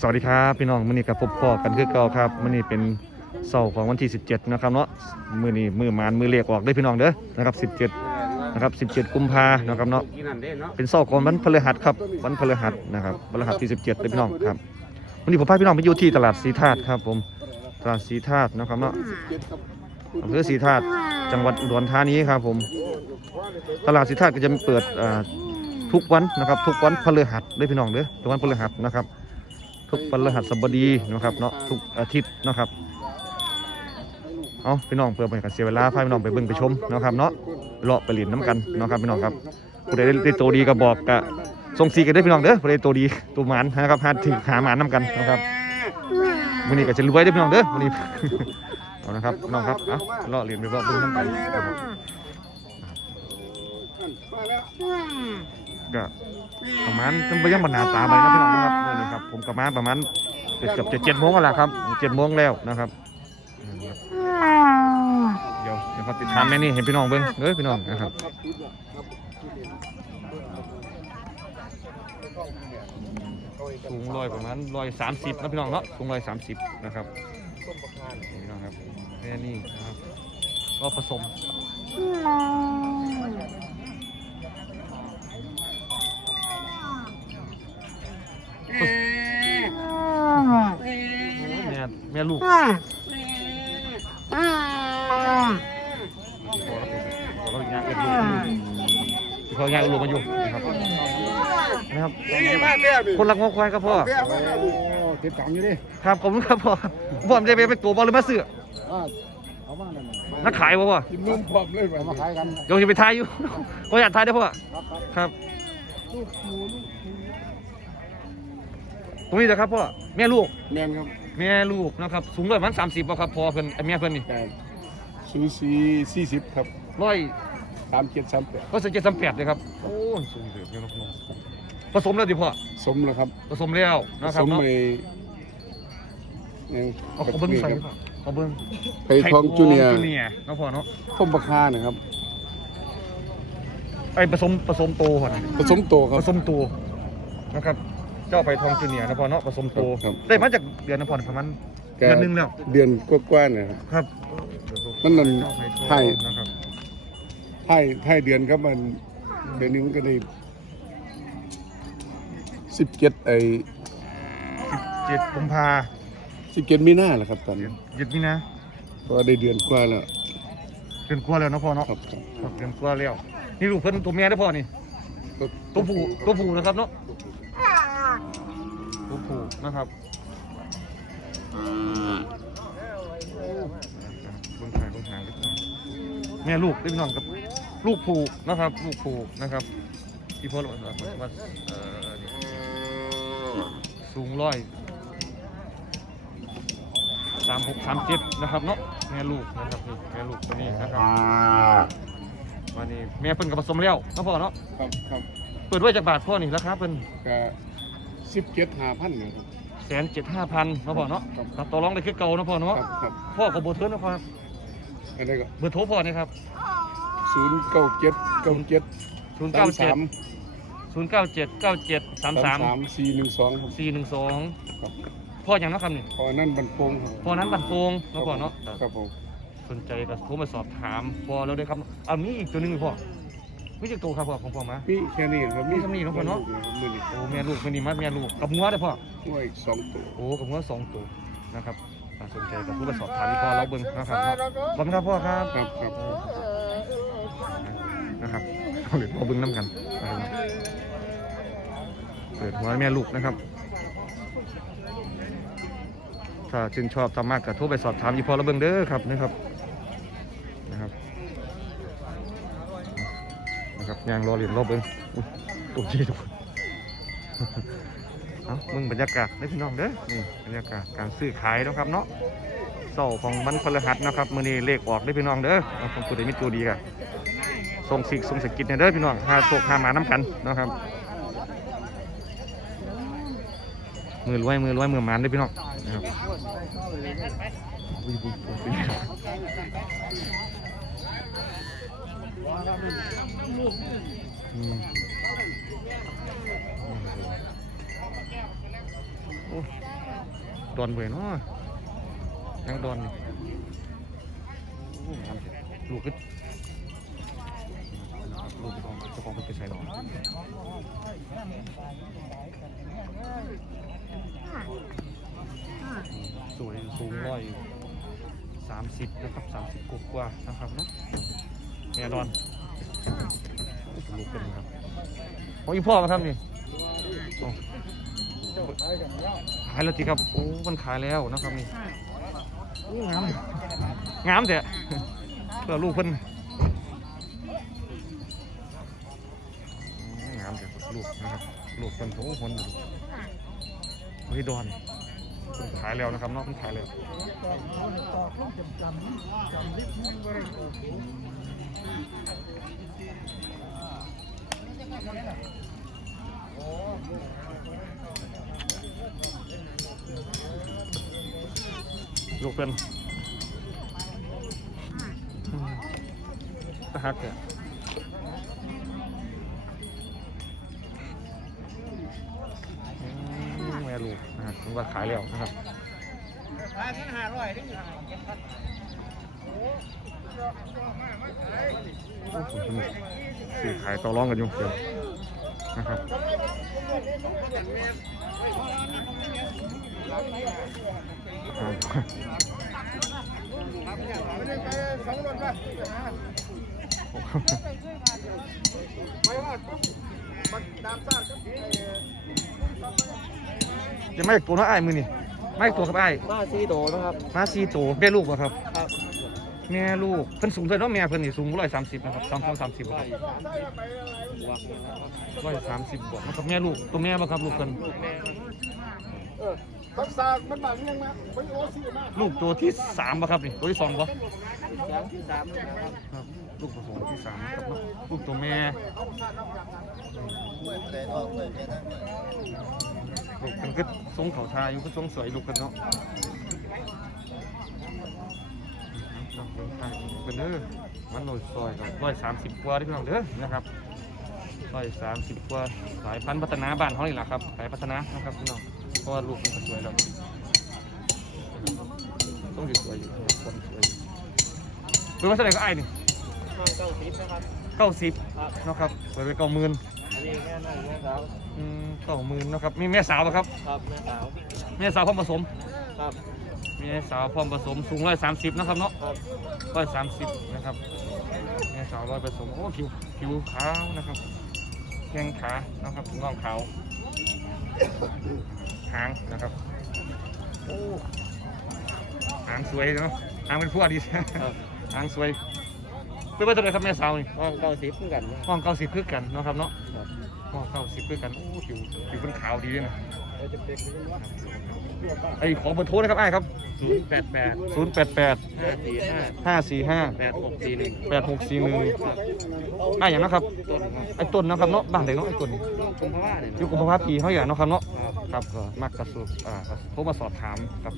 สวัสดีครับพี่น้องมื้อนี้กับพบพ่อกันคือเก่าครับมื้อนี้เป็นเสาร์ของวันที่ 17 นะครับเนาะมื้อนี้มื้อมานมื้อเลขออกเด้พี่น้องเด้อนะครับ17นะครับ 17 กุมภานะครับเนาะเป็นเสาร์ของวันพฤหัสครับวันพฤหัสนะครับพฤหัสที่ 17เด้พี่น้องครับวันนี้ผมพาพี่น้องไปอยู่ที่ตลาดสีธาตุครับผมตลาดสีธาตุนะครับเนาะอำเภอสีธาตุจังหวัดอุดรธานีครับผม ตลาดสีธาตุก็จะเปิดอ่า ทุกวันนะครับ ทุกวันพฤหัสเด้พี่น้องเด้อทุกวันพฤหัสนะครับ ทุกพฤหัสบดีนะครับเนาะทุกอาทิตย์นะครับเอาพี่น้องเพื่อเป็นการเสียเวลาพาพี่น้องไปเบิ่งไปชมนะครับเนาะเลาะไปเรียนน้ำกันนะครับพี่น้องครับผู้ใดได้ได้ตัวดีก็บอกกะส่งสีกันได้พี่น้องเด้อผู้ใดตัวดีตัวหมานนะครับหาถึงหาหมานน้ำกันนะครับวันนี้ก็จะรวยได้พี่น้องเด้อวันนี้เอานะครับพี่น้องครับเอเลาะเรียนไปเลาะเบิ่งน้ำกันนะครับ ก็ประมาณต้องไปยังบรรณาตาไปนะพี่น้องนะครับมื้อนี่ครับ ผมกลับมาประมาณเกือบจะเจ็ดโมงแล้วล่ะครับเจ็ดโมงแล้วนะครับเดี๋ยวเดี๋ยวเขาติดตามแม่นี่เห็นพี่น้องเบิ้งเอ้ยพี่น้องนะครับสูงร้อยประมาณร้อยสามสิบนะพี่น้องเนาะสูงร้อยสามสิบนะครับพี่น้องครับแม่นี่นะครับก็ผสม แม่แม่ลูกพอแล้วเป็นพอแล้วยางกันอยู่เขายางลงมาอยู่นะครับนะครับ นี่มาแม่ดิคนรักงอควายครับพ่อ แม่มาโอ้ติดตังอยู่ดิครับผมครับพ่อพ่อจะไปเป็นตัวบอลหรือมาเสือเอามานั่นนักขายบ่พ่อกินนมพร้อมเลยเอามาขายกันเดี๋ยวจะไปทายอยู่พ่ออยากทายได้อพ่อ ครับตร งนี้นะครับพ่อแม่ลูกแม่นครับแม่ลูกนะครับสูงร้อยมันสามสิบครับพ่อเพิ่นไอ้แม่เพิ่นนี่แต่ซูซีสี่สิบครับร้อยสามเจ็ดสามแปดก็สิบเจ็ดสามแปดเลยครับโอ้ยสูงเดือดเนี่ยเนาะเนาะผสมแล้วดิพ่อสมแล้วครับผสมแล้วนะคสรับมเนาะในยังเอาขอเบิ้งใส่พ่อขอเบิ้งไผ่ทองจูเนียร์จูเนียร์เนาะพ่อเนาะคมปะคานะครับ ไอ้ผสมผสมโตก่อนนะผสมโตคผรับสมตัวนะครับเจ้าไปทองจูเนียร์นะพอเนาะผสมตัวครับ ได้มาจากเดือนนะพอประมาณก็เดือนหนึงแล้วเดือนกว่าๆนะครับ ครับมันนั่นเจ้าไปทองไทย นะครับไทยไทยเดือนครับมันเดือนนี้มันก็ได้สิบเจ็ดไอ้เจ็ดกุมภาสิบเจ็ดมีหน้าแหละครับตอนเดืนี้อนเจ็ดนี่นะก็ได้เดือนกว่าแล้วเดือนกว่าแล้วเนาะพ่อเนาะครับครับครับเดือนกว่าแล้วนี่ลูกเพิ่นตัวเมียได้อพ่อนี่ ก็ตัวผู้ตัวผู้นะครับเนาะ ตัวผู้นะครับเบิ่งหางเบิ่งหางเบิ่งหางแม่ลูกได้พี่น้องครับ ลูกผูนะครับ ลูกผูนะครับที่พ่อว่าว่าเอ่อนี่สูงร้อยสามหกสามเจ็ดนะครับเนาะแม่ลูกนะครับนี่แม่ลูกตัวนี้นะครับวันนี้แม่เพิ่นกับผสมแล้วเนาะพ่อเนาะครับครับเปิดไว้จากบาทพ่อนี่ราคาเพิ่นก็ สิบเจ็ดห้าพันนะครับ แสนเจ็ดห้าพันเนาะพ่อเนาะครับ ครับต่อรองได้คือเก่าเนาะพ่อเนาะครับครับพ่อกับเบอร์โทรนะพ่อครับอันนี้ก็เบอร์โทรพ่อนี่ครับศูนย์เก้าเจ็ดเก้าเจ็ดศูนย์สาเก้ามเจ็สาดมศูนย์เก้าเจ็ดเก้าเจ็ดสามสามสามสี่หนึ่งสองครับ สี่หนึ่งสองครับ พ่ออย่างเนาะครับนี่พอนั่นบันโปงครับพ่อนั้นบันโฟงเนาะพ่อเนาะครับผมสนใจก็โทรมาสอบถามพ่อแล้วได้ครับอ่ามีอีกตัวหนึงพ่อ มีจักตัวครับพ่อของพ่อมามีแค่นี้ครับมีแค่นี้เนาะพ่อเนาะมือนี้โอ้แม่ลูกไม่นี่มัดแม่ลูกกับงัวได้อพ่อหัวอีกสองตัวโอ้กับงัวสองตัวนะครับอ่าสนใจก็โทรมาสอบถามที่พ่อเราเบิ่งนะครับเนาะขอบคุณครับพ่อครับ ครับครับนะครับเอาเหรียญมาเบิ้งน้ำกันนะครับเปิดหัวแม่ลูกนะครับ ถ้าชื่นชอบทำมากก็โทรไปสอบถามยี่พอระเบิงเด้อครับนะครับนะครับนะครับ ยางรอเหรียญรอบเบิ้งอุ๊ยตกใจทุกคนเอามึงบรรยากาศได้พี่น้องเด้อนี่บรรยากาศการซื้อขายนะครับเนาะเสาของมันพลหัสนะครับมือนี้เลขออกได้พี่น้องเด้อเอาผมตัวใดมิตัวดีกันส่งสิกส่งสกิดเนี่ยเด้อพี่น้องหาโชคหาหมาน้ำกันนะครับ มือรวยมือรวยมือหมันเด้พี่น้องนะครับ อืมอ้ดอนเบื่อเนาะยังดอนนี่โอ้งามลูกก็ลูกเจ้าของจ้าของก็จะใส่ดอกสวยสูงร้อยสามสิบนะครับสามสิบกว่านะครับเนาะ แม่ดอนลูกเป็นครับของอีพ่อมาครับนี่ขายแล้วจีครับโอ้มันขายแล้วนะครับนี่โอ้งามงามแต่เพื่อลูกเพิ่นงามแต่ลูกนะครับลูกเพิ่นโอ้คนอยู่เฮ้ยดอนขายแล้วนะครับนาะมันขายแล้ว ลูกเพิ่นอืมตะฮักเนี่ยแม่ลูกนะครับผมว่าขายแล้วนะครับโอ้ผมเป็นซื้อขายต่อรองกันอยู่เดี๋ยวนะครับ อ่ายังไม่ตัวน้าไอ้ายมือนี่ไม่ตัวครับไอ้ายมาซีโดนะครับมาซีตัวแม่ลูกป่ะครับ ครับแม่ลูกเพิ่นสูงเท่าน้องแม่เพิ่นนี่สูงร้อยสามสิบนะครับสามสามสามสิบไหววักนะครับร้อยสามสิบบวกนะครับแม่ลูกตัวแม่ป่ะครับลูกเพิ่นเออ ทักษะมันบางยังนะไม่โอ้สิมากลูกตัวที่สามป่ะครับนี่ตัวที่สองป่ะแสงที่สามนะครับครับลูกผสมที่สามครับเนาะลูกตัวแม่ลูกมันก็ทรงเขาทาอยู่ก็ทรงสวยลูกกันเนาะเป็นเด้อมันโรยซอยกับร้อยสามสิบกว่าที่พี่น้องเด้อนะครับร้อยสามสิบกว่าสายพันธุ์พัฒนาบ้านเขานี่แหละครับสายพัฒนานะครับพี่น้อง เพราะว่าลูกมันก็สวยแล้วต้องสวยอยู่คนสวยอยู่เป็นว่าเท่าไหร่ก็ไอ้ายนี่ห้างเก้าสิบนะครับเก้าสิบครับเนาะครับเปิดไปเก้าหมื่นอันนี้แม่นั่งแม่สาวอืมเก้าหมื่นเนาะครับมีแม่สาวป่ะครับครับแม่สาวแม่สาวพร้อมผสมครับแม่สาวพร้อมผสมสูงร้อยสามสิบนะครับเนาะครับร้อยสามสิบนะครับแม่สาวร้อยผสมโอ้ผิวผิวขาวนะครับแข้งขานะครับถุงน่องขาว หางนะครับโอ้หางสวยเนาะหางเป็นพวกดีครับหางสวยเป็นว่าจะไหนครับแม่สาวนี่ห้างเก้าสิบเหมือนกันนะห้องเก้าสิบคือกันเนาะครับเนาะครับห้องเก้าสิบคือกันโอ้ผิวผิวเป็นขาวดีเลยนะเราจะเป็น ไอ้ขอเบอร์โทรนะครับไอ้ครับศูนย์แปดแปดศูนย์แปดแปดห้าสี่ห้าห้าสี่ห้าแปดหกสี่หนึ่งแปดหกสี่หนึ่งไอ้อย่างนะครับ ต้นครับไอ้ต้นนะครับเนาะบ้านไหนเนาะไอ้ต้นนี่กุมภาวะเนี่ยอยู่กุมภาพีเขาอย่างเนาะครับเนาะ ครับครับก็มักกระสุอ่าก็โทรมาสอบถามครับ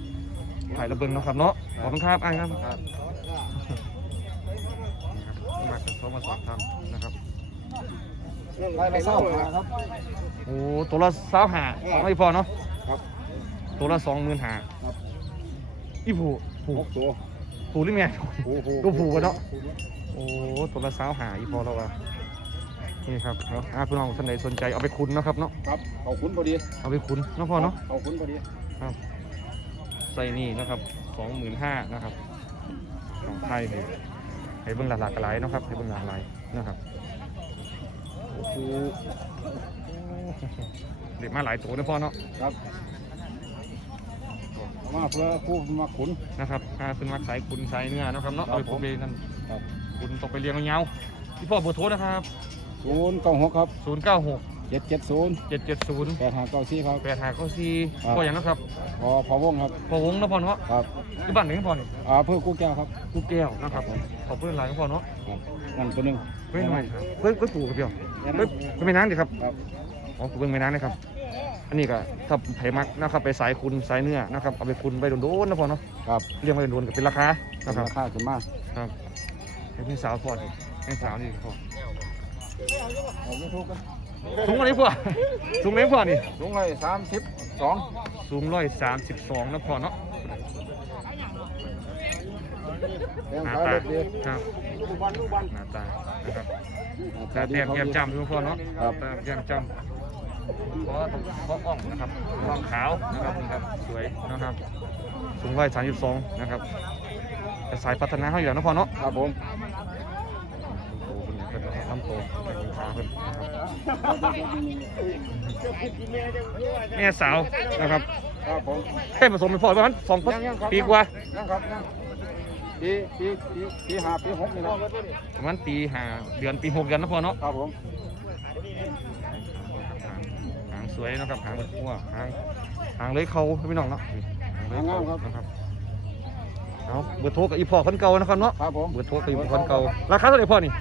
ถ่ายระเบิงเนาะครับเนาะขอบคุณครับไอ้ครับครับมักกระโทรมาสอบถามนะครับ ไปละเศร้าหาครับโอ้ตัวละสาวหาของไอ้พอเนาะครับ ตัวละสองหมื่นหาครับ อีผูผูหกตัวผูหรือแม่โอ้โหตัวผูกันเนาะโอ้ตัวละสาวหาอีพอแล้ววะนี่ครับเนาะอ่าพี่น้องท่านใดสนใจเอาไปคุณเนาะครับเนาะครับเอาคุณพอดีเอาไปคุณเนาะพ่อเนาะเอาคุณพอดีครับใส่นี่นะครับสองหมื่นห้านะครับของไทยนี่ให้เบิ่งหลากหลายเนาะครับให้เบิ่งหลากหลายนะครับโอ้โหเด็กมาหลายตัวนะพ่อเนาะครับเอา มาเพื่อผู้มาขุนนะครับอ่าเป็นมักสายคุณสายเนื้อเนาะครับเนาะครับเอาไปผมเองกันครับคุณตกไปเรียงเงาๆที่พ่อเบอร์โทรนะครับศูนย์เก้าหกครับ0 9 6เจ็ดเจ็ดศูนย์7 7 0แปดห้าเก้าสี่ครับ8 5 9 4ครับพ่ออย่างนะครับพอพอวงครับพ่อวงนะพ่อเนาะครับที่บ้านไหนนะพ่อนี่อ่าเพื่อกู้แก้วครับลูกแก้วนะครับขอบคุณหลายนะพ่อเนาะครับนั่นตัวหนึ่งเฮ้ยหน่อยครับเฮ้ยเฮ้ยปู่ครับเดียวเฮ้ยเฮ้ยไม่นานดิครับครับอ๋อผมเบิ่งไม่นานนะครับ อันนี้ก็ถ้าไผมักนะครับไปสายคุณสายเนื้อนะครับเอาไปคุณไปโดนๆนะพ่อเนาะครับเรียงไปโดนๆก็เป็นราคาเป็นะนครับราคาขึ้นมาครับให้พี่สาวพ่อสิให้สาวนี่พ่อเอาไม่ถูกกันโสูงอะไรพ่อสูงไหนพ่อนี่ ลุงเลยสามสิบสองสูงร้อยสามสิบสองนะพ่อเนาะแรงหน้าขาตาเล็กดีครับลูกบันลูกบันหน้าตานะครับตาแต้มแก้มจ้ำทุกพ่อเนาะครับตาแก้มจ้ำเพราะเพราะอ่องนะครับอ่องขาวนะครับนี่ครับสวยนะครับสูงร้อยสามสิบสองนะครับแต่สายพัฒนาเขาอยู่แล้วนะพ่อเนาะครับผมโอ้โหเป็นอย่างเป็นลำโตเป็นขาเป็นนะครับแม่สาวนะครับครับผมแค่ผสมเป็นพ่อประมาณสองปียังยังครับปีกว่ายังครับยังปีปีปีปีห้าปีหกนี่นะประมาณปีห้าเดือนปีหกเดือนนะพ่อเนาะครับผมหางหาง สวยนะครับหางเป็นหัวหางหางเลยเขาพี่น้องเนาะหางเลยเขานะครับเอาเบอร์โทรกับอีพ่อคนเก่านะครับเนาะครับผมเบอร์โทรกับอีพ่อคนเก่าราคาเท่าไหร่พ่อนี่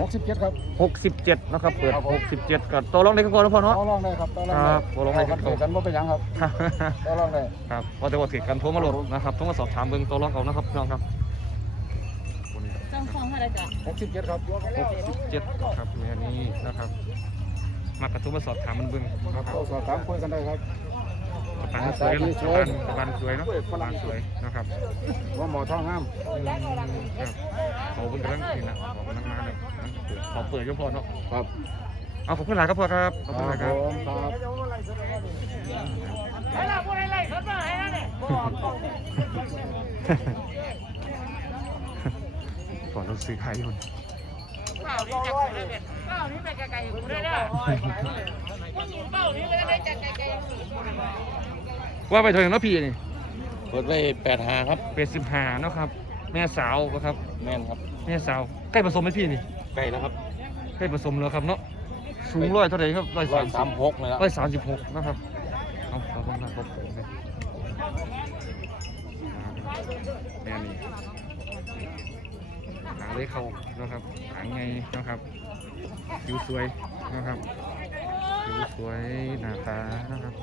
หกสิบเจ็ดครับหกสิบเจ็ดนะครับเปิดครับผมหกสิบเจ็ดกับตัวรองเล็กก่อนนะพ่อเนาะต่อรองได้ครับต่อรองคได้รับต่อรองได้กันเกิดกันว่าเป็นหยังครับต่อรองได้ครับพอจะว่าเกิดการโทรมาโหลดนะครับโทรมาสอบถามเบิ่งตัวรองเขานะครับพี่น้องครับสองสองเท่าไหรจ๊ะหกสิบเจ็ดครับหกสิบเจ็ดครับแม่นี้นะครับ มากระทุ้มาสอบถามมันเบิ่งครับก็สอบถามคุยกันได้ครับสะพานสวยนะสะพานสะพานสวยเนาะสะพานสวยนะครับว่าหมอท้องห้ามอืมครับขอบคุณกำลังนี่นะขอบคุณมากๆเลยขอเปิดเฉพาะเนาะครับเอาขอบคุณหลายครับพ่อครับขอบคคุณหรัลายครับบผมครับก่อนเราซื้อขายอยู่ เป้านี้จากไหนเนี่ยเป้านี้ไปไกลๆอยู่ได้แล้วเป้านี้ไปได้จากไกลๆว่าไปเถอะเนาะพี่นี่เปิดไว้แปดหาครับ เป็ดสิบห้าเนาะครับ แม่สาวครับ แม่นครับแม่สาวใกล้ผสมไหมพี่นี่ใกล้แล้วครับใกล้ผสมแล้วครับเนาะสูงร้อยเท่าไหร่ครับร้อยร้อสายมสามหกเลยครับร้อยสามสิบหกนะครับเอาขอบคุณนะครับแม่นี่ หางเลยเขานะครับหางไงนะครับผิวสวยนะครับผิวสวยหน้าตานะครับ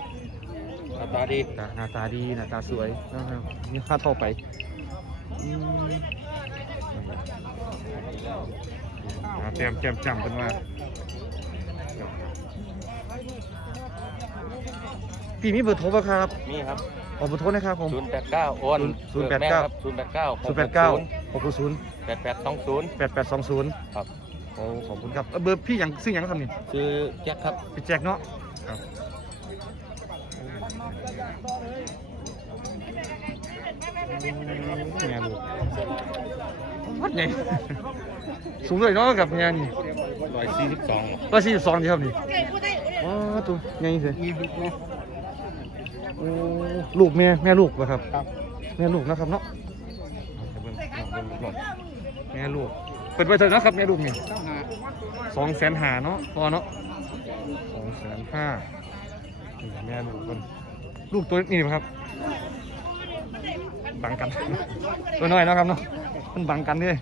หน้าตาดีหน้าตาดีหน้าตาสวยนะครับนี่ค่าเท่าไปเตรียมแจมจำกันว่าพี่มีเบอร์โทรป่ะครับ มีครับขอเบอร์โทรนะครับผม089าอนศูนย์แปดเก้าศูนย์แปดเก้าศูนย์แปดเก้า หกศูนย์แปดแปดสองศูนย์แปดแปดสองศูนย์ครับโอ้ขอบคุณครับเอ่อเบอร์พี่ยังซื้อยังครับนี่ชื่อแจ็คครับพี่แจกเนาะครับแม่ลูกวัดไงสูงเลยเนาะกับงานนี่ร้อยสี่สิบสองร้อยสี่สิบสองดีครับนี่ว้าวตัวไงสิโอ้ลูกแม่แม่ลูกป่ะครับครับ แม่ลูกนะครับเนาะ แม่ลูกเปิดไปเถอะนะครับแม่ลูกนี่ต้องหาสองแสนหาเนาะพอเนาะสองแสนห้าแม่ลูกมันลูกตัวนี้ครับบังกัน ตัวน้อยเนาะครับเนาะมันบังกันด้วย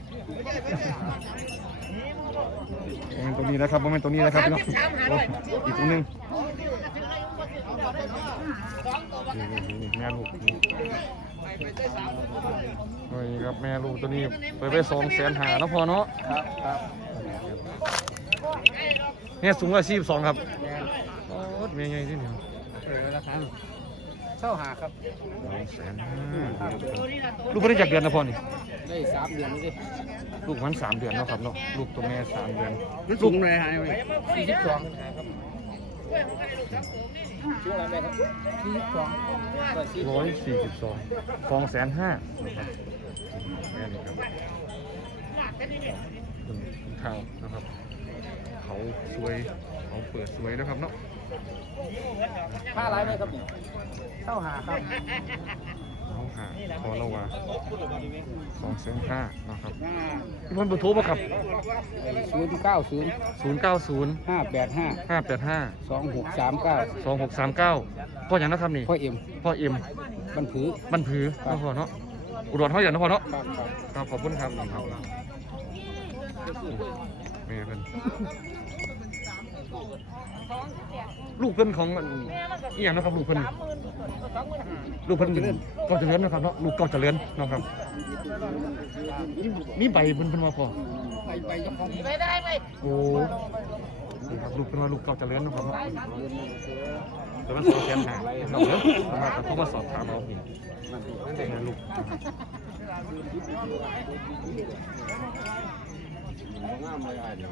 โมเมนตัวนี้นะครับโมเมนตัวนี้นะครับพี่น้องอีกตัวหนึงนี่นี่นี่แม่ลูก นี่นี่ครับแม่ลูกตัวนี้เปิดไปสองแสนหาแล้วพอเนาะครับครับเนี่ยสูงกว่าสี่สิบสองครับโอ้ยเป็นไงที่นี่เออราคาเช่าหาครับสองแสนห้าลูกไม่ได้จากเดือนนะพ่อนี่ได้สามเดือนนี่ดิลูกมันสามเดือนเนาะครับเนาะลูกตัวแม่สามเดือนลูกเลยหายไปสี่สิบสอง ชื่ออะไรแม่ครับสี่สิบสองร้อยสี่สิบสองสองแสนห้านะครับแม่นี่ครับคุณเท้านะครับ เขาสวยเขาเปิดสวยนะครับเนาะค่าไรไหมครับนี่เข้าหาครับเขา หาขอเราว่าสองแสนห้านะครับพี่พลเบอร์โทรป่ะครับศูนย์เก้าศูนย์ศูนย์เก้าศูนย์ห้าแปดห้าห้าแปดห้าสองหกสามเก้าสองหกสามเก้าพ่ออย่างนะครับนี่พ่อเอ็มพ่อเอ็มบันผือบันผือนะพ่อเนาะอุดรเท่าอย่างนะพ่อเนาะครับครับครับขอบคุณครับครับแม่เพิ่น ลูกเพิ่นของอันอีหยังนะครับลูกเพิ่นลูกเพิ่นเป็นเก่าเจริญนะครับเนาะลูกเก่าเจริญเนาะครับมีใบเพิ่นเพิ่นมาพอไปไปยังของไปได้ไหมโอ้นี่ครับลูกเป็นว่าลูกเก่าเจริญนะครับเนาะแต่มันสองแสนหาเราเยอะนะครับเขามาสอบถามเราพี่แม่ลูก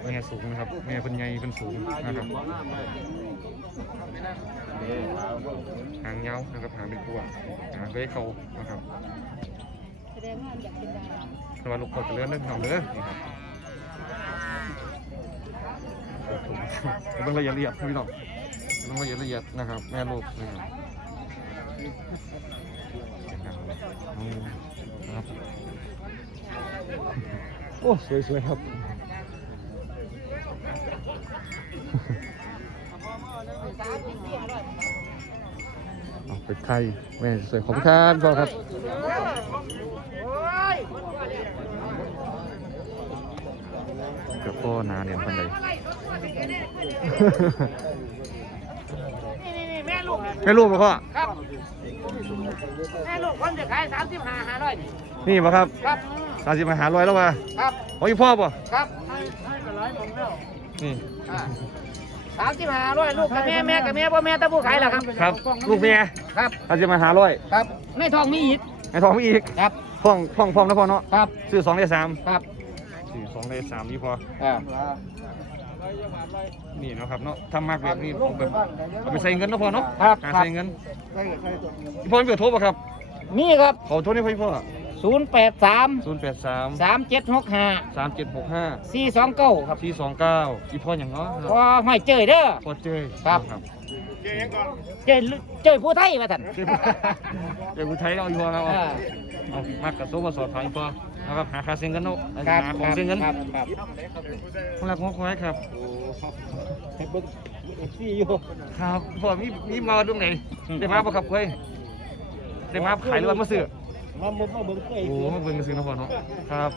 แม่สูงนะครับ แม่เป็นใหญ่เป็นสูงนะครับหางยาวนะครับหางเป็นกวางหางเคยเขานะครับแสดงว่าอยากเป็นดาราแต่ว่าลูกเก่าเจริญเรื่องน้องเด้อนี่ครับต้องละเอียดละเอียดพี่น้องต้องละเอียดละเอียดนะครับ แม่ลูกนี่ครับอืมครับโอ้สวยๆครับ เอาเป็ดไข่แม่สวยขอบคุณครับพ่อครับเกือบพ่อหนาเนี่ยพันใดนี่นี่แม่ลูกแม่ลูกป่ะพ่อครับแม่ลูกคนจะขายสามสิบห้าห้าร้อยนี่ป่ะครับครับสามสิบมาหาร้อยแล้วป่ะครับโอ้ยพ่อป่ะครับให้ให้ไปร้อยผมแล้ว นี่สามสิบห้าร้อยลูกกับแม่แม่กับแม่พ่อแม่ตะผู้ขายเหรอครับ ครับ ลูกเมียครับสามสิบมาหาร้อยครับในทองมีอีกไอ้ทองไม่อีกครับพ่องพ่องพ่องนะพ่อเนาะครับซื้อสองได้สามครับซื้อสองได้สามนี่พออ่านี่เนาะครับเนาะทำมากแบบนี้เอาแบบเอาไปใส่เงินเนาะพ่อเนาะครับหาครับใส่เงินพี่พ่อมีเบอร์โทรป่ะครับ นี่ครับขอโทษนี่พ่อ ศูนย์แปดสามศูนย์แปดสามสามเจ็ดหกห้าสามเจ็ดหกห้าสี่สองเก้าครับสี่สองเก้าอีพ่ออย่างเนาะพอห้อยเจยเด้อพอเจยครับครับเจยเจยผู้ไทยมาท่านเจยผู้เจยผู้ไทยเอาอีพ่อเราเอาอ่าเอามากกับโซ่มาสอดถามอีพ่อนะครับหาคาเซ็งกันเนาะครับหาของเซ็งกันครับครับคนละของควายครับให้เบิ่งเอฟซีอยู่ครับพ่อมีมีมาตรงไหนได้มาปะครับเว้ยได้มาขายหรือว่ามาซื้อ มาเบิ่งมาเบิ่งเอ้ยโอ้มาเบิ่งซื้อนะพ่อเนาะครับ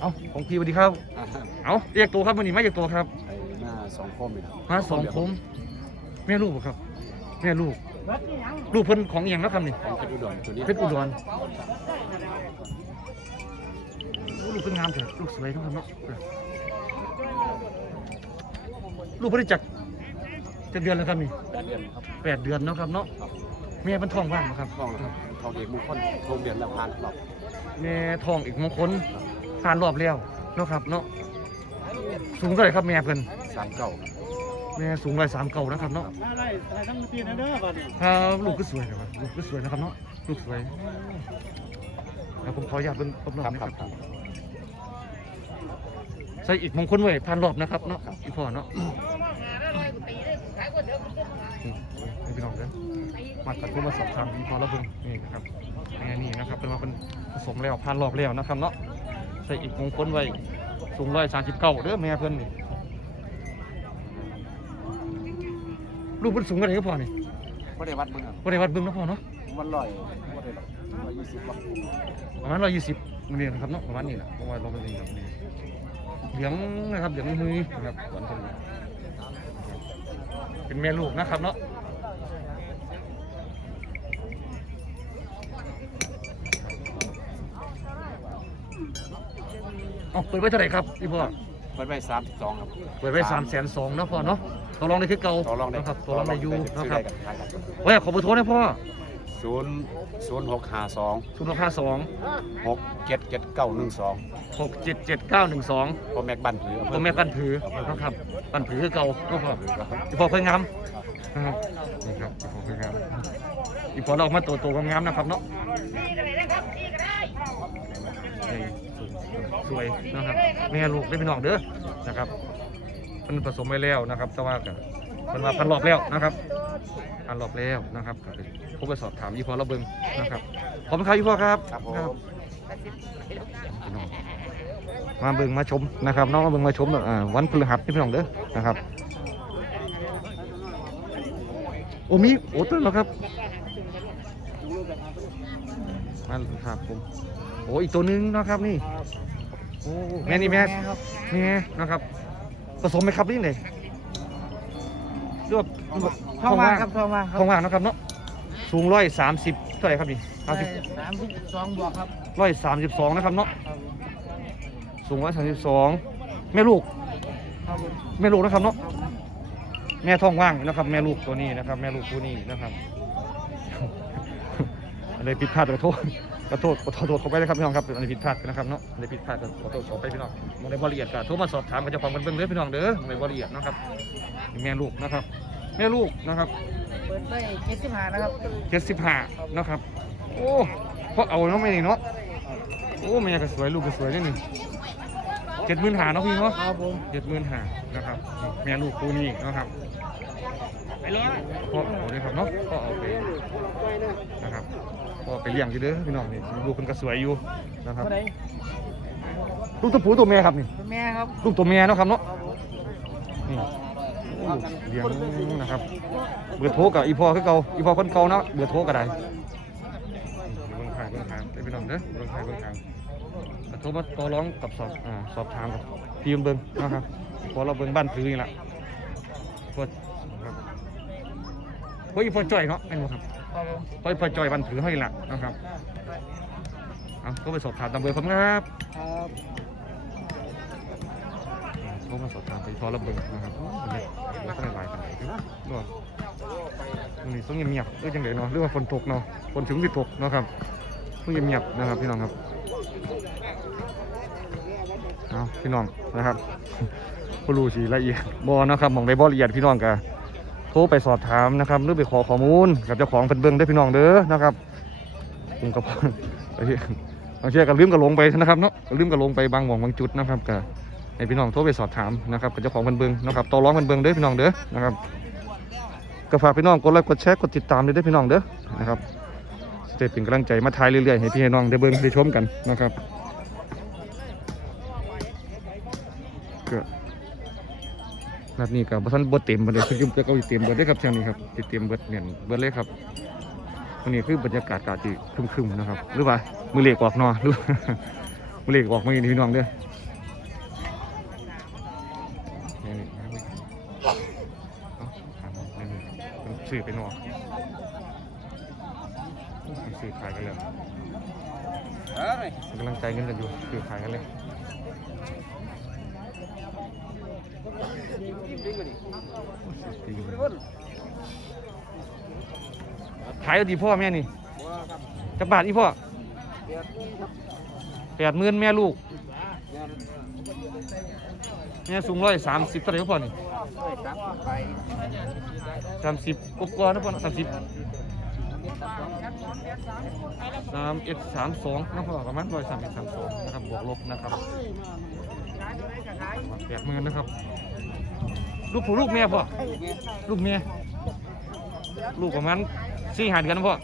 เอาของพี่สวัสดีครับ เอาเรียกตัวครับวันนี้มาเรียกตัวครับไอ้หน้าสองคมนี่ครับมาสองคมแม่ลูกบ่ครับ แม่ลูก ลูกเพิ่นของอหย่างแล้วครับนี่ของเพชรอุดรตัวนี้เพชรอุดรโอ้ลูกเพิ่นงามเถอะลูกสวยทุกคนเนาะลูกเพิ่นได้จักจักเดือนแล้วครับนี่แปดเดือนครับแปดเดือนเนาะครับเนาะแม่เป็นท้องว่างบ่ครับทองนะครับ ทองเอกมงคลทองเดือนละพันหรอกแม่ท้องอีกมงคลผ่านรอบแล้วเนาะครับเนาะสูงเท่าไหร่ครับแม่เพิ่นสามเก้าแม่สูงร้อยสามเก่านะครับเนาะอะไรอะไรทั้งปีนะเด้อบัดนี้ครับลูกก็สวยนะครับลูกก็สวยนะครับเนาะลูกสวยแล้วผมขออนุญาตเป็นรอบครับๆนะคครัรับบครับใส่อีกมงคลไว้ผ่านรอบนะครับเนาะอีพ่อเนาะอืมนี่ พี่น้องเด้อมาตัดตัวมาสอบถามอีพ่อแล้วเพิ่งนี่นะครับแม่นี่นะครับเป็นมาเป็นผสมแล้วผ่านรอบแล้วนะครับเนาะใส่อีกมงคลไว้สูงร้อยสามสิบเก้าเด้อแม่เพิ่นนี่ลูกเพิ่นสูงกันไหนก็พอนี่ไม่ได้วัดมึงครับบ่ได้วัดเบิ่งเนาะพ่อเนาะวันลอยไม่ได้หรอกร้อยยี่สิบวัดประมาณร้อยยี่สิบนี่นะครับเนาะประมาณนี้แหละประมาณร้อยยี่สิบนี่เหลืองนะครับเหลืองมือนะครับหวานคนนี้เป็นแม่ลูกนะครับเนาะ เอาเปิดไว้เท่าไหร่ครับพี่พ่อเปิดไว้สามสิบสองครับ เปิดไว้สามแสนสองนะพ่อเนาะต่อรองได้คือเก่าต่อรองได้นะครับต่อรองได้อยู่นะซื้อครัได้บกับขายกันเว้ยขอเบอร์โทรนะพ่อศูนย์ศูนย์หกห้าสองศูนย์หกห้าสองหกเจ็ดเจ็ดเก้าหนึ่งสองหกเจ็ดเจ็ดเก้าหนึ่งสองพ่อแม็กบันถือพ่อแม่ปั้นผือนะครับปั้นผือคือเก่าก็พออีพอเพิ่งงามนะครับนี่ครับอีพอเพิ่งงามอีพอเราออกมาตัวตัวงามๆนะครับเนาะนี่ สวยนะครับ แม่ลูกได้พี่น้องเด้อนะครับมันผสมไปแล้วนะครับแต่ว่ากันมันมาพันรอบแล้วนะครับพันรอบแล้วนะครับก็เลยผมไปสอบถามอีพอเราเบิ่งนะครับขอบคุณครับอีพอครับครับผมพี่น้องมาเบิ่งมาชมนะครับน้องมาเบิ่งมาชมเนอะอ่าวันพฤหัสนี่พี่น้องเด้อนะครับโอ้มีโอ้ตื่นแล้วครับมาครับผมโอ้อีกตัวหนึงเนาะครับนี่ โอ้แม่นี่แม่แม่นะครับ ผสมไหมครับนี่เลยเรียกว่าท้องว่างครับท้องว่างครัท้องว่างเนาะครับเนาะสูงร้อยสามสิบเท่าไหร่ครับนี่สามสิบสามสิบสองบวกครับร้อยสามสิบสองนะครับเนาะสูงร้อยสามสิบสองแม่ลูกครับแม่ลูกนะครับเนาะแม่ท้องว่างนะครับ แม่ลูกตัวนี้นะครับ แม่ลูกตัวนี้นะครับอันนี้ผิดพลาดขอโทษ ขอโทษขอโทษเขาไปเลยครับพี่น้องครับอันนี้ผิดพลาดนะครับเนาะอันนี้ผิดพลาดขอโทษขอไปพี่น้องมองในบริละเอียดก็โทรมาสอบถามกับเจ้าของกันเบิ่งเด้อพี่น้องเด้อในบริละเอียดนะครับแม่ลูกนะครับ แม่ลูกนะครับเปิดไปเจ็ดสิบห้านะครับเจ็ดสิบห้านะครับ โอ้เพราะเอาเนาะไม่นี่เนาะโอ้แม่ก็สวยลูกก็สวยด้วยนี่เจ็ดหมื่นหาเนาะพี่เนาะครับผมเจ็ดหมื่นหานะครับ แม่ลูกคู่นี้นะครับไปเลยพ่อเอาเลยครับเนาะพ่อเอาไป นะครับพ่อไปเลี้ยงอยู่เด้อพี่น้องนี่ลูกคนก็สวยอยู่นะครับ ตัวไหนลูกตัวผู้ตัวแม่ครับนี่ ตัวแม่ครับลูกตัวแม่เนาะครับเนาะนี่โอ้เลี้ยงนะครับเบอร์โทรกับอีพ่อคือเก่าอีพ่อคนเก่าเนาะเบอร์โทรก็ได้นี่เบิ่งขายเบิ่งขายเด้อพี่น้องเด้อเบิ่งขายเบิ่งขายแต่โทรมาต่อร้องกับสอบอ่าสอบถามกับพี่เบิ่งนะครับพอเราเบิ่งบ้านถือนี่แหละพอ ครับพออีพ่อจ่อยเนาะไอ้หนูครับครับพออีพ่อจ่อยบ้านถือให้ละนะครับเอาก็ไปสอบถามตามเบอร์ผมครับครับโทรมาสอบถามไปพอระเบิดนะครับมันเลยมันก็ได้หลายขนาดนี้ด้วยมันนี่ต้องเงียบๆเอ้ยจังไดเนาะหรือว่าฝนตกเนาะฝนถึงสิตกเนาะครับต้องเงียบๆนะครับพี่น้องครับเอาพี่น้องนะครับผู้รู้สีละเอียดบอนะครับมองได้บ่ละเอียดพี่น้องกะ โทรไปสอบถามนะครับหรือไปขอข้อมูลกับเจ้าของเพิ่นเบิ่งได้พี่น้องเด้อนะครับผมกับบางทีบางทีก็ลืมก็ลงไปนะครับเนาะลืมก็ลงไปบางหม่องบางจุดนะครับกะให้พี่น้องโทรไปสอบถามนะครับกับเจ้าของเพิ่นเบิงนะครับต่อร้องเพิ่นเบิงเด้อพี่น้องเด้อนะครับก็ฝากพี่น้องกดไลค์กดแชร์กดติดตามด้วยเด้พี่น้องเด้อนะครับจะได้เป็นกำลังใจมาถ่ายเรื่อยๆให้พี่ให้น้องได้เบิ่งได้ชมกันนะครับก็ นัดนี้ก็บ่ทันบ่เต็มบ่ได้คือจะเอาอีเต็มเบิดเด้ครับเที่ยงนี้ครับสิเต็มเบิดเนี่ยเบิดเลยครับวันนี้คือบรรยากาศกาที่ครึมๆนะครับ หรือว่ามือเหล็กออกนาะหรือมือเหล็กออกมาอีกนี่พี่น้องเด้อนี่นี่สื่อไปนอกเป็นสื่อขายกันเลยกำลังใจเงินกันอยู่สื่อขายกันเลย ขายเอาดีพ่อแม่นี่จักบาทอีพ่อแปดหมื่นแม่ลูกแม่สูงร้อยสามสิบเท่าไหร่พ่อนี่สามสิบกว่าๆนะพ่อสามสิบสามเอ็ดสามสองนะพ่อประมาณร้อยสามเอ็ดสามสองนะครับบวกลบนะครับแปดหมื่นนะครับ ลูกผู้ลูกแม่พ่อลูกแม่ลูกประมาณสี่หาเดือนพ่อ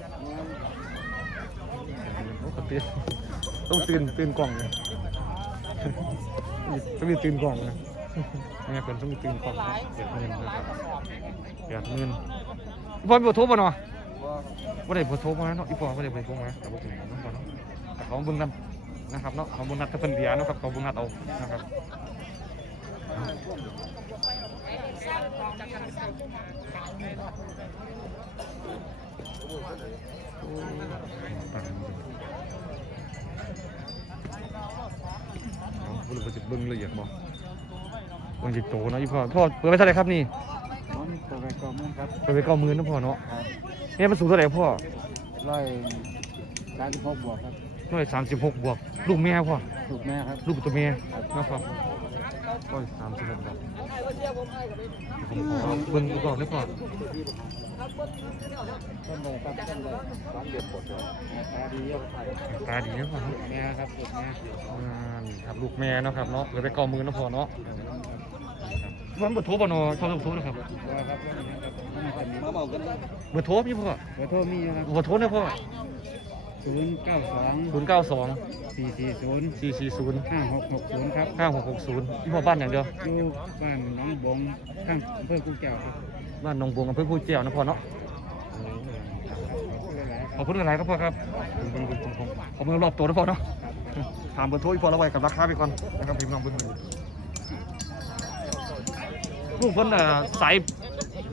ตื่นต้องตื่นตื่นกล่องเลยต้องมีตื่นกล่องนะแม่คนต้องมีตื่นกล่องเจ็ดหมื่นนะครับแปดหมื่นพ่อมีบทโทรป่ะเนาะว่าได้บทโทรมาเนาะอีพ่อว่าได้บทโทรมาแต่บอกถึงน้องพ่อเนาะแต่เขาเบิ่งนัดนะครับเนาะเขาเบิ่งนัดถ้าเป็นเดียเนาะครับเขาเบิ่งนัดเอานะครับเอา บ่รู้ว่าจะเบิ่งละเอียดบ่เบิ่งจิตโตเนาะอีพ่อพ่อเปิดไปเท่าไหร่ครับนี่ผมตัวไปก่อนมั้งครับเปิดไปเก้าหมื่นนะพ่อเนาะเนี่ยมันสูงเท่าไหร่พ่อร้อยสามสิบหกบวกครับร้อยสามสิบหกบวก ลูกแม่พ่อถูกแม่ครับ ลูกตัวเมียนะครับ ร้อยสามสิบหกบาทผมขอเบิ้งดูก่อนได้ก่อนต้นเลยครับต้นเลยสามเดือนปวดเลยตาดีเยอะไปตาดีนะพ่อเนาะแม่ครับถูกแม่อ่านี่ครับลูกแม่เนาะครับเนาะเหลือไปเก้าหมื่นนะพ่อเนาะมันเบอร์โทรป่ะเนาะชอบเบอร์โทรนะครับว่าครับว่าอย่างนี้ครับไม่ค่อยมีมาเมากันเบอร์โทรพี่พ่อขอโทษมีอยู่ครับเบอร์โทรนะพ่อ ศูนย์เก้าสองศูนย์เก้าสองสี่สี่ศูนย์สี่สี่ศูนย์ห้าหกหกศูนย์ครับห้าหกหกศูนย์พี่พ่อบ้านอย่างเดียวอยู่บ้านหน้องบงข้างอำเภอกุ้งแก้วครับบ้านหนองบวงอำเภอผู้เจียวนะพ่อเนาะขอบคุณหลายๆครับพ่อครับขอบคุณขอบคุณขอบคุณรอบตัวนะพ่อเนาะถามเบอร์โทรอีกพอแล้วไว้กับราคาไปก่อนนะครับพี่น้องเบอร์โทรลูกเพิ่นน่ะสาย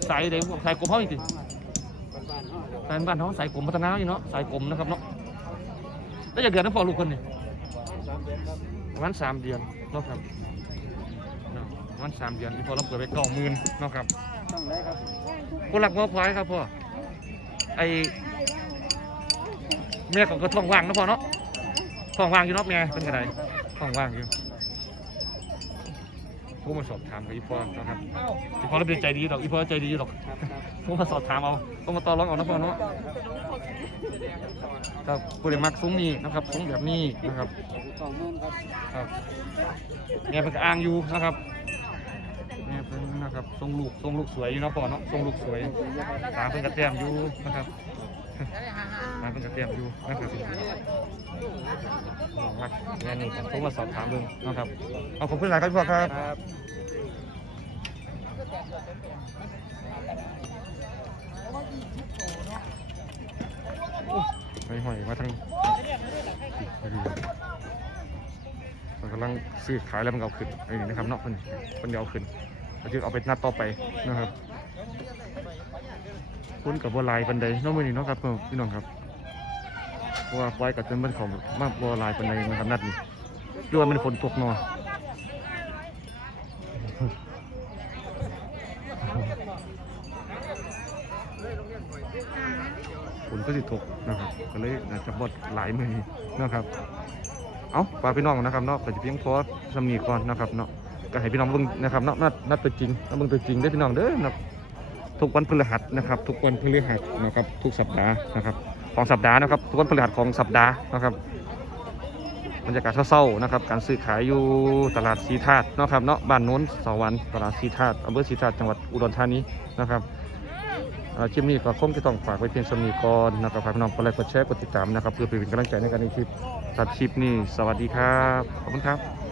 สายเดี๋ยวสายกลมเขาจริงๆสายบ้านเขาสายกลมพัฒนาอยู่เนาะสายกลมนะครับเนาะ แล้วจะเดือนนั้นพอลูกคนนี่ประมาณสามเดือนเนาะครับเนาะประมาณสามเดือนที่พอเราเปิดไปเก้าหมื่นเนาะครับครับคนหลักงอควายครับพ่อไอแม่ก็ก็ท้องว่างนะพ่อเนาะท้องว่างอยู่เนาะแม่เป็นกระไงท้องว่างอยู่ ผมมาสอบถามกับอีพ่อนะครับอีพ่อเราเป็นใจดีดอกอีพ่อใจดีดอกผมมาสอบถามเอาต้องมาต่อรองเอานะพ่อเนาะครับผู้ใดมักซุ้งนี้นะครับซุ้งแบบนี้นะครับครับครับแม่เป็นอ้างอยู่นะครับแม่เป็นนะครับทรงลูกทรงลูกสวยอยู่นะพ่อเนาะทรงลูกสวยตาเป็นกระเทียมอยู่นะครับ ตาเป็นกระเทียมอยู่นะครับมองว่าแม่นี่ผมโทรมาสอบถามเบิ่งนะครับเอาขอบคุณหลายครับพี่พ่อครับครับไปหอยมาทางมันกำลังซื้อขายแล้วมันเอาขึ้นไอ้นี่นะครับนาะเพิ่นเพิ่นเดียวขึ้นแล้วจะเอาไปนัดต่อไปนะครับคุณกับบัวลายปันใดน้องมือนี่เนาะครับพี่น้องครับ ราะว่าควายกับเต็มมันของมากบัวลายปันใดนะครับนัดนี้ด้วยว่ามันฝนตกนอฝนก็สิตกนะครับ ก็เลยอาจจะบดหลายมือนะครับเอาฝากพี่น้องนะครับเนาะก็จะเพียงพอสำนีก่อนนะครับเนาะก็ให้พี่น้องเบิ่งนะครับเนาะนัดนัดตัวจริงนัดเบิ่งตัวจริงได้พี่น้องเด้อนะทุกวันพฤหัสนะครับ ทุกวันพฤหัสนะครับ ทุกสัปดาห์นะครับ ของสัปดาห์นะครับทุกวันพฤหัสของสัปดาห์นะครับบรรยากาศเศร้าๆนะครับ การซื้อขายอยู่ตลาดสีธาตุนะครับเนาะบ้านโน้นสวรรค์ตลาดสีธาตุอำเภอสีธาตุจังหวัดอุดรธานีนะครับคลิปนี้ก็คงจะต้องฝากไว้เพียงสำนีก่อนนะครับฝากพี่น้องกดไลค์กดแชร์กดติดตามนะครับเพื่อเป็นกำลังใจในการในคลิปตัดคลิปนี้สวัสดีครับขอบคุณครับ